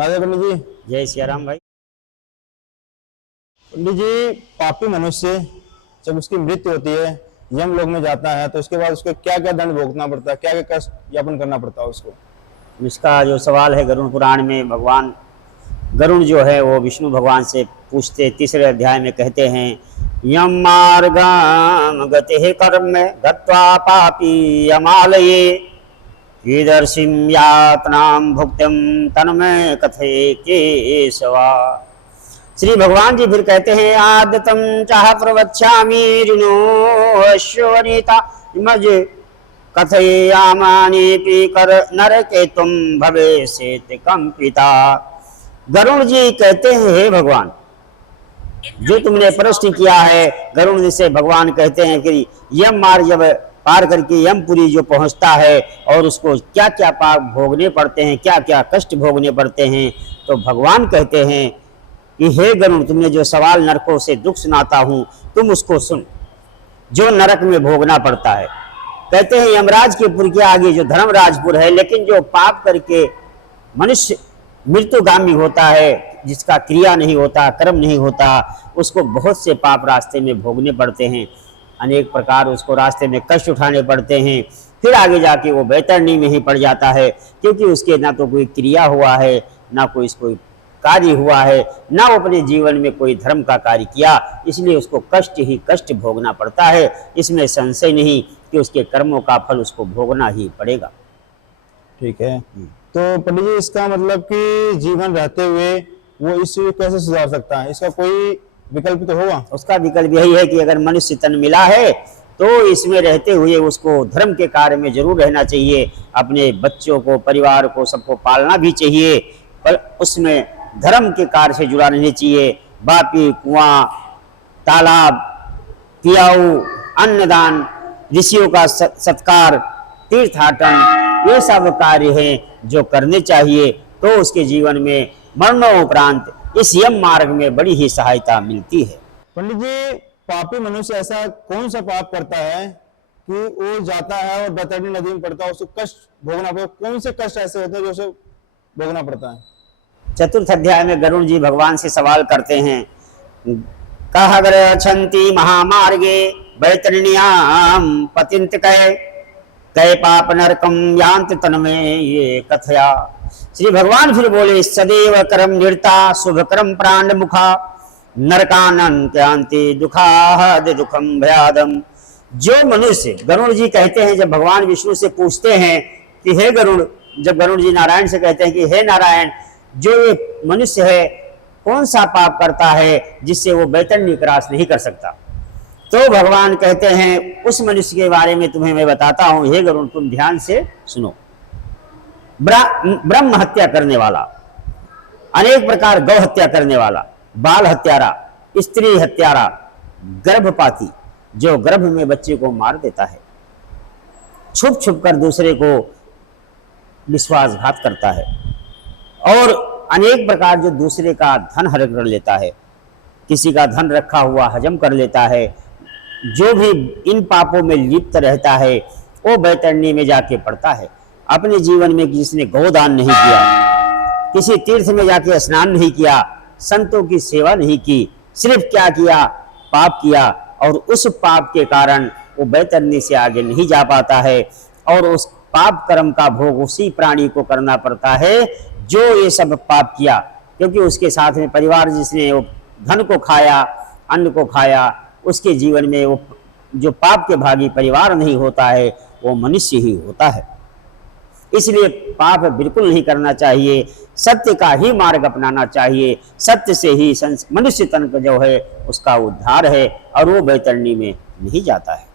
राधे पंडित जी। जय सिया राम भाई। पंडित जी, पापी मनुष्य जब उसकी मृत्यु होती है, यम लोक में जाता है, तो उसके बाद उसको क्या क्या दंड भोगना पड़ता है, क्या क्या कष्ट यापन करना पड़ता है उसको? इसका जो सवाल है गरुड़ पुराण में, भगवान गरुड़ जो है वो विष्णु भगवान से पूछते, तीसरे अध्याय में कहते हैं यम मार्गम गतिः कर्म गत्वा पापी यमालये कीदर्शिं यातनां भुक्तिं तन्मे कथय केशवा। श्री भगवान जी फिर कहते हैं आदतम चाह प्रवक्ष्यामि ऋणो अश्वनीता इमज कथयामानीपि कर नरके तुम भवेसेत कंपिता। गरुड़ जी कहते हैं हे भगवान, जो तुमने प्रश्न किया है, गरुड़ जी से भगवान कहते हैं कि यम मार्ग जब पार करके यमपुरी जो पहुंचता है और उसको क्या क्या पाप भोगने पड़ते हैं, क्या क्या कष्ट भोगने पड़ते हैं, तो भगवान कहते हैं कि हे गरुड़, तुमने जो सवाल नरकों से दुख सुनाता हूं, तुम उसको सुन जो नरक में भोगना पड़ता है। कहते हैं यमराज के पुर के आगे जो धर्मराजपुर है, लेकिन जो पाप करके मनुष्य मृत्युगामी होता है, जिसका क्रिया नहीं होता, कर्म नहीं होता, उसको बहुत से पाप रास्ते में भोगने पड़ते हैं, अनेक प्रकार उसको रास्ते में कष्ट उठाने पड़ते हैं। फिर आगे जाके वो बैतरणी में ही पड़ जाता है, क्योंकि उसके ना तो कोई क्रिया हुआ है, ना कोई कार्य हुआ है, ना वो अपने जीवन में कोई धर्म का कार्य किया, इसलिए उसको कष्ट ही कष्ट भोगना पड़ता है। इसमें संशय नहीं कि उसके कर्मों का फल उसको भोगना ही पड़ेगा। ठीक है, तो पंडित जी इसका मतलब कि जीवन रहते हुए वो इसे कैसे सुधार सकता है? इसका कोई विकल्प तो होगा? उसका विकल्प यही है कि अगर मनुष्य तन मिला है तो इसमें रहते हुए उसको धर्म के कार्य में जरूर रहना चाहिए। अपने बच्चों को, परिवार को, सबको पालना भी चाहिए, पर उसमें धर्म के कार्य से जुड़ा रहना चाहिए। बापी, कुआं, तालाब, पियाऊ, अन्नदान, ऋषियों का सत्कार, तीर्थाटन, ये सब कार्य हैं जो करने चाहिए, तो उसके जीवन में मरणोपरांत इस यम मार्ग में बड़ी ही सहायता मिलती है। पंडित जी, पापी मनुष्य ऐसा कौन सा पाप करता है कि वो जाता है और बैतरणी नदी में पड़ता है, उसको कष्ट भोगना पड़ता है? कौन से कष्ट ऐसे होते हैं जो उसे भोगना पड़ता है? चतुर्थ अध्याय में गरुड़ जी भगवान से सवाल करते हैं कह गच्छन्ति महामार्गे बैतरण्याम पतिंत कै पाप नरकम यान्त तन्मे ये कथया। श्री भगवान फिर बोले सदैव कर्म निरता शुभ कर्म प्राण मुखा नरकानंत्यांति दुखा दुखम भयादम। जो मनुष्य, गरुड़ जी कहते हैं, जब भगवान विष्णु से पूछते हैं कि हे गरुड़, जब गरुड़ जी नारायण से कहते हैं कि हे नारायण, जो ये मनुष्य है कौन सा पाप करता है जिससे वो बैतरणी क्रॉस नहीं कर सकता, तो भगवान कहते हैं उस मनुष्य के बारे में तुम्हें मैं बताता हूं, हे गरुड़ तुम ध्यान से सुनो। ब्रह्म हत्या करने वाला, अनेक प्रकार गौ हत्या करने वाला, बाल हत्यारा, स्त्री हत्यारा, गर्भपाती, जो गर्भ में बच्चे को मार देता है, छुप छुप कर दूसरे को विश्वासघात करता है, और अनेक प्रकार जो दूसरे का धन हड़प कर लेता है, किसी का धन रखा हुआ हजम कर लेता है, जो भी इन पापों में लिप्त रहता है वो बैतरणी में जाके पड़ता है। अपने जीवन में जिसने गोदान नहीं किया, किसी तीर्थ में जाके स्नान नहीं किया, संतों की सेवा नहीं की, सिर्फ क्या किया, पाप किया, और उस पाप के कारण वो बैतरणी से आगे नहीं जा पाता है, और उस पाप कर्म का भोग उसी प्राणी को करना पड़ता है जो ये सब पाप किया, क्योंकि उसके साथ में परिवार जिसने वो धन को खाया, अन्न को खाया, उसके जीवन में वो जो पाप के भागी परिवार नहीं होता है वो मनुष्य ही होता है। इसलिए पाप बिल्कुल नहीं करना चाहिए, सत्य का ही मार्ग अपनाना चाहिए। सत्य से ही मनुष्य तन का जो है उसका उद्धार है, और वो बैतरणी में नहीं जाता है।